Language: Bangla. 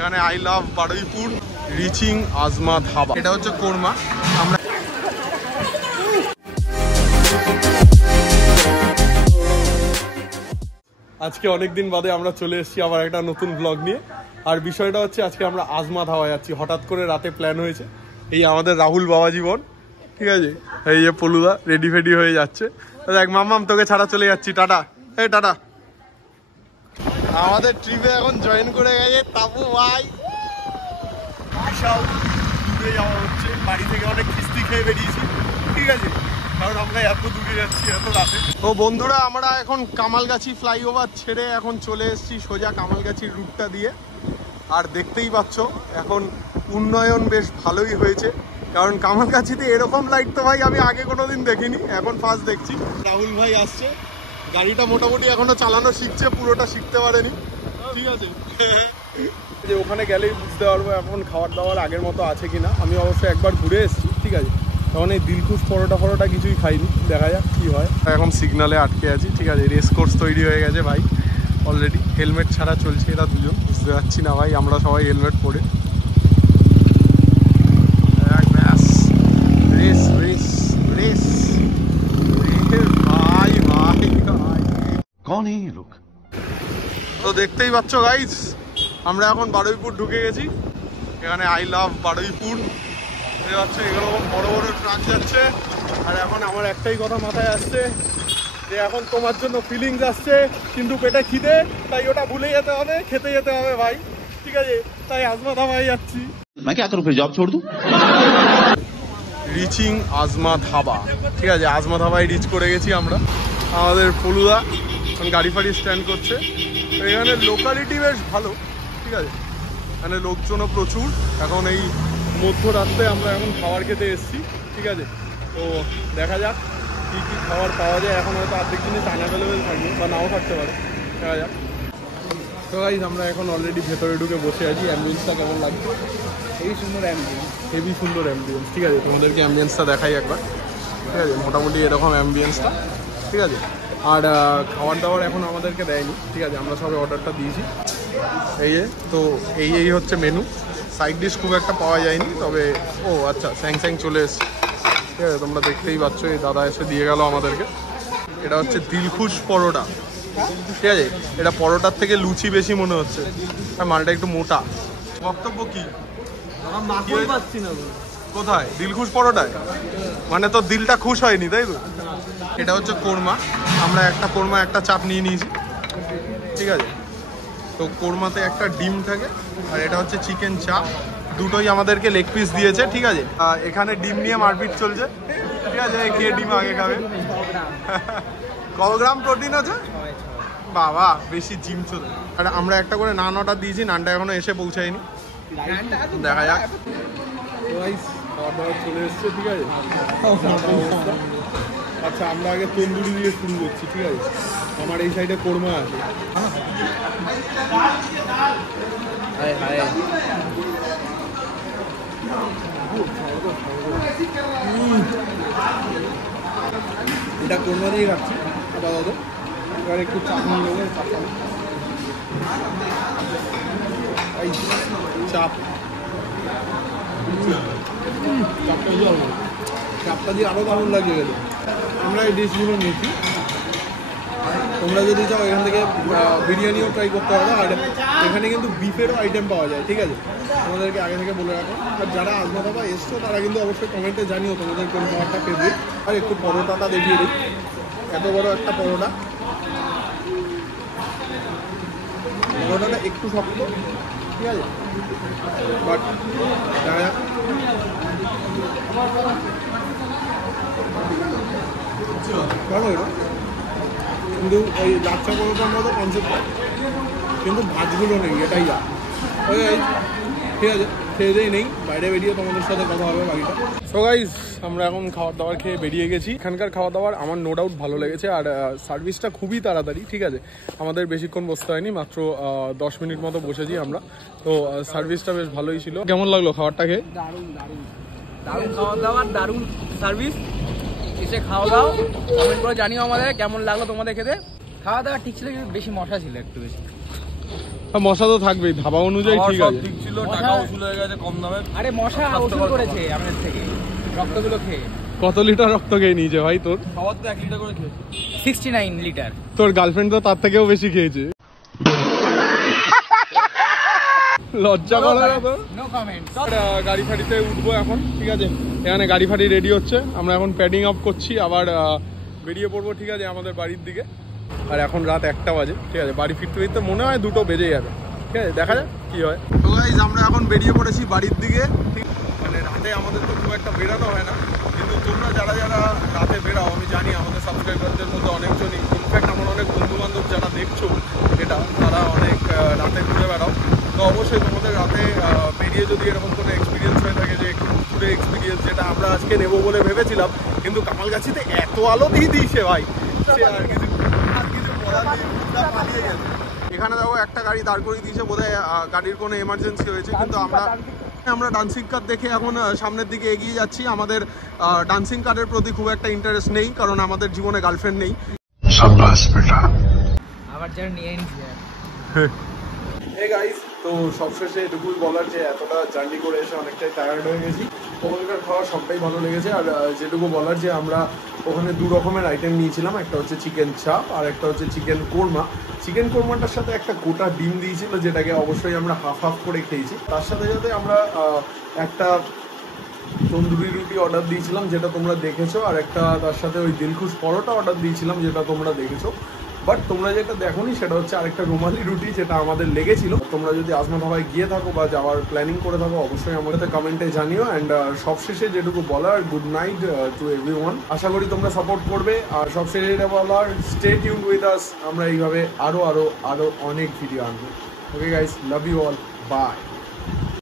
এখানে I love Baruipur reaching asthma dhaba. এটা হচ্ছে কোরমা। আমরা আজকে অনেকদিন বাদে আমরা চলে এসেছি আবার একটা নতুন ব্লগ নিয়ে। আর বিষয়টা হচ্ছে আজকে আমরা আজমা ধাবা যাচ্ছি। হঠাৎ করে রাতে প্ল্যান হয়েছে। এই আমাদের রাহুল বাবা জীবন, ঠিক আছে, এই যে পলুদা রেডি ফেডি হয়ে যাচ্ছে। দেখ মাম্মাম তোকে ছাড়া চলে যাচ্ছি, টাটা। এই টাটা। আমাদের ট্রিপে এখন জয়েন করে গেছে তাপু ভাই। বিশাল দূরে যাওয়া হচ্ছে, বাড়ি থেকে অনেক কিস্তি খেয়ে বেরিয়েছি, ঠিক আছে, কারণ আমরা এত দূরে যাচ্ছি এত রাতে। তো বন্ধুরা আমরা এখন কামালগাছি ফ্লাইওভার ছেড়ে এখন চলে এসেছি সোজা কামালগাছির রুটটা দিয়ে। আর দেখতেই পাচ্ছ এখন উন্নয়ন বেশ ভালোই হয়েছে, কারণ কামালগাছিতে এরকম লাইট তো ভাই আমি আগে কোনোদিন দেখিনি, এখন ফার্স্ট দেখছি। রাহুল ভাই আসছে, গাড়িটা মোটামুটি এখনো চালানো শিখছে, পুরোটা শিখতে পারেনি, ঠিক আছে। যে ওখানে গেলেই বুঝতে পারবো এখন খাবার দাবার আগের মতো আছে কিনা। আমি অবশ্যই একবার ঘুরে এসেছি, ঠিক আছে, তখন এই দিলখুশ পরোটা কিছুই খাইনি, দেখা যাক কি হয়। এখন সিগনালে আটকে আছি, ঠিক আছে, রেস কোর্স তৈরি হয়ে গেছে ভাই অলরেডি। হেলমেট ছাড়া চলছে এরা দুজন, বুঝতে পারছি না ভাই, আমরা সবাই হেলমেট পরে। রেস রেস রেস ভাই ভাই ভাই कौन है ये लोग? তো দেখতেই পাচ্ছ গাইস, আমরা এখন বারুইপুর ঢুকে গেছি। এখানে আই লাভ বারুইপুর যাচ্ছে, এগুলো বড় বড় ট্রাক যাচ্ছে। আর এখন আমার একটাই কথা মাথায় আসছে যে এখন তোমার জন্য ফিলিংস আসছে, কিন্তু পেটে খিদে, তাই ওটা ভুলে যেতে হবে, খেতে যেতে হবে ভাই, ঠিক আছে। তাই আজমা ধাবায় যাচ্ছি। मैं क्या करूं फिर, जॉब छोड़ दूं? রিচিং আজমা ধাবা, ঠিক আছে, আজমা ধাবায় রিচ করে গেছি আমরা। আমাদের পলুদা গাড়ি ফাড়ি স্ট্যান্ড করছে। এখানে লোকালিটি বেশ ভালো, ঠিক আছে, এখানে লোকজনও প্রচুর। এখন এই মধ্যরাত্রে আমরা এখন খাবার খেতে এসেছি, ঠিক আছে। তো দেখা যাক কী কী খাবার পাওয়া যায়। এখন হয়তো অর্ধেক জিনিস আনঅ্যাভেলেবেল থাকবে বা নাও থাকতে পারে, দেখা যাক। তো গাইস আমরা এখন অলরেডি ভেতরে ঢুকে বসে আছি। অ্যাম্বিয়েন্সটা কেমন লাগছে? হেভি সুন্দর অ্যাম্বিয়েন্স, হেভি সুন্দর অ্যাম্বিয়েন্স, ঠিক আছে। তোমাদেরকে অ্যাম্বিয়েন্সটা দেখাই একবার, ঠিক আছে, মোটামুটি এরকম অ্যাম্বিয়েন্সটা, ঠিক আছে। আর খাবার দাবার এখন আমাদেরকে দেয়নি, ঠিক আছে, আমরা সবাই অর্ডারটা দিয়েছি। এই যে তো এই হচ্ছে মেনু। সাইড ডিশ খুব একটা পাওয়া যায়নি, তবে ও আচ্ছা স্যাং চলে এসছে, ঠিক আছে, তোমরা দেখতেই পাচ্ছ। এই দাদা এসে দিয়ে গেল আমাদেরকে। এটা হচ্ছে দিলখুশ পরোটা, ঠিক আছে। এটা পরোটার থেকে লুচি বেশি মনে হচ্ছে, আর মালটা একটু মোটা। বক্তব্য কি? কোথায়? দিলখুশ পরোটায়? মানে তো দিলটা খুশ হয়নি, তাই তো? এটা হচ্ছে কোরমা। আমরা একটা কোরমা একটা চাপ নিয়ে নিয়েছি, ঠিক আছে। তো কোরমাতে একটা ডিম থাকে, আর এটা হচ্ছে চিকেন চাপ। দুটোই আমাদেরকে লেগ পিস দিয়েছে, ঠিক আছে। এখানে ডিম নিয়ে মারপিট চলছে, ঠিক আছে, কে ডিম আগে খাবে। কত গ্রাম প্রোটিন আছে বাবা, বেশি জিম চলে। আর আমরা একটা করে নান অর্ডার দিয়েছি, নানটা এখনো এসে পৌঁছায়নি, দেখা যাক। চলে এসছে, ঠিক আছে। আচ্ছা আমরা আগে তন্দুরি দিয়ে শুরু করছি, ঠিক আছে। আমার এই সাইডে কোরমা আছে। এটা কোরমা দিয়ে রাখছি আপাতত। এবার একটু চাটনি নেবো, এই চাপ চাপটা দিয়ে আরও দারুণ লাগে গেল। আমরা এই ডিশগুলো নিয়েছি, তোমরা যদি চাও এখান থেকে বিরিয়ানিও ট্রাই করতে পারো। আর এখানে কিন্তু বিফেরও আইটেম পাওয়া যায়, ঠিক আছে, তোমাদেরকে আগে থেকে বলে রাখো। আর যারা আজমা ধাবা এসছো তারা কিন্তু অবশ্যই কমেন্টে জানিও তোমাদের কোন খাবারটা ফেভারিট। আর একটু পরোটাটা দেখিয়ে দিই, এত বড় একটা পরোটা। পরোটাটা একটু শক্ত, ঠিক আছে, বাট দেখা যাক। ভালো এটা, কিন্তু ওই লাচ্ছা পরোটার মতো কনসেপ্ট, কিন্তু ভাজগুলো নেই, এটাই যা। ওই ঠিক আছে, খেয়ে দেই নেই, বাইরে বেরিয়ে তোমাদের সাথে কথা হবে বাকিটা। সো গাইস আমরা এখন খাবার দাবার খেয়ে বেরিয়ে গেছি। এখানকার খাওয়া দাওয়ার আমার নো ডাউট ভালো লেগেছে, আর সার্ভিসটা খুবই তাড়াতাড়ি, ঠিক আছে। আমাদের বেশিক্ষণ বসতে হয়নি, মাত্র 10 মিনিট মতো বসেছি আমরা। তো সার্ভিসটা বেশ ভালোই ছিল। কেমন লাগলো খাবারটা খেয়ে? দারুণ দারুণ দারুণ খাওয়া দাওয়ার, দারুণ সার্ভিস। এসে খাওয়া দাও, কমেন্ট করে জানিও আমাদের কেমন লাগলো তোমাদের খেতে। খাওয়া দাওয়া ঠিক ছিল, কিন্তু বেশি মশা ছিল, একটু বেশি। মশা তো থাকবেই, ধাবা অনুযায়ী ঠিক আছে। ঠিক ছিল, টাকা উসুল হয়ে গেছে কম দামে। আরে মশা উসুল করেছে আমাদের থেকে রক্তগুলো খেয়ে। কত লিটার রক্ত খেয়ে নিয়েছে ভাই তোর? সবার তো 1 লিটার করে খেয়েছে। 69 লিটার। তোর গার্লফ্রেন্ড তো তার থেকেও বেশি খেয়েছে। লজ্জা করে না তো? No comment. গাড়ি ফাড়িতে উঠবো এখন, ঠিক আছে? এখানে গাড়ি ফাড়ি রেডি হচ্ছে, আমরা এখন প্যাডিং আপ করছি, আবার বেরিয়ে পড়বো, ঠিক আছে, আমাদের বাড়ির দিকে। আর এখন রাত 1টা বাজে, ঠিক আছে? বাড়ি ফিরতে ফিরতে মনে হয় 2টো বেজে যাবে, ঠিক আছে? দেখা যাক কি হয়। তো গাইস আমরা এখন বেরিয়ে পড়েছি বাড়ির দিকে। মানে রাতে আমাদের তো খুব একটা বেরানো হয় না, কিন্তু তোমরা যারা যারা রাতে বেরাও আমি জানি আমাদের সাবস্ক্রাইবারদের মধ্যে অনেকজনই, ইনফ্যাক্ট আমার অনেক বন্ধু বান্ধব যারা দেখছো এটা, তারা অনেক রাতে ঘুরে বেড়াও। তো অবশ্যই তোমাদের রাতে বেরিয়ে যদি এরকম কোনো এক্সপিরিয়েন্স হয়ে থাকে, যে একটু ঘুরে এক্সপিরিয়েন্স, যেটা আমরা আজকে নেবো বলে ভেবেছিলাম, কিন্তু কামালগাছিতে এত আলো দিয়ে দিয়েছে ভাই, সে আর কিছু বলার নেই, পুরো পালিয়ে গেছে। এখানে দেখো একটা গাড়ি দাঁড় করে দিয়েছে, বোধহয় গাড়ির কোনো এমার্জেন্সি হয়েছে, কিন্তু আমরা ডান্সিং কার দেখে এখন সামনের দিকে এগিয়ে যাচ্ছি। আমাদের ডান্সিং কারের প্রতি খুব একটা ইন্টারেস্ট নেই, কারণ আমাদের জীবনে গার্লফ্রেন্ড নেই। আবার যারা নিয়ে নিছে। Hey guys, তো সবশেষে এটুকুই বলার যে এতটা জার্নি করে এসে অনেকটাই টায়ার্ড হয়ে গেছি। ওখানকার খাওয়া সবটাই ভালো লেগেছে, আর যেটুকু বলার যে আমরা ওখানে 2 রকমের আইটেম নিয়েছিলাম, একটা হচ্ছে চিকেন চাপ আর একটা হচ্ছে চিকেন কোরমা। চিকেন কোরমাটার সাথে একটা গোটা ডিম দিয়েছিল, যেটাকে অবশ্যই আমরা হাফ হাফ করে খেয়েছি। তার সাথে সাথে আমরা একটা তন্দুরি রুটি অর্ডার দিয়েছিলাম, যেটা তোমরা দেখেছো, আর একটা তার সাথে ওই দিলখুশ পরোটা অর্ডার দিয়েছিলাম, যেটা তোমরা দেখেছো। বাট তোমরা যেটা দেখোনি সেটা হচ্ছে আরেকটা রুমালি রুটি, যেটা আমাদের লেগেছিল। তোমরা যদি আজমা ধাবায় গিয়ে থাকো বা যাওয়ার প্ল্যানিং করে থাকো, অবশ্যই আমাদের কমেন্টে জানিও। অ্যান্ড সবশেষে যেটুকু বলার, গুড নাইট টু এভরিওয়ান। আশা করি তোমরা সাপোর্ট করবে। আর সবশেষে এটা বলার, স্টে টিউনড উইথ আস। আমরা এইভাবে আরো অনেক ভিডিও আনবো। Okay guys, love you all, by.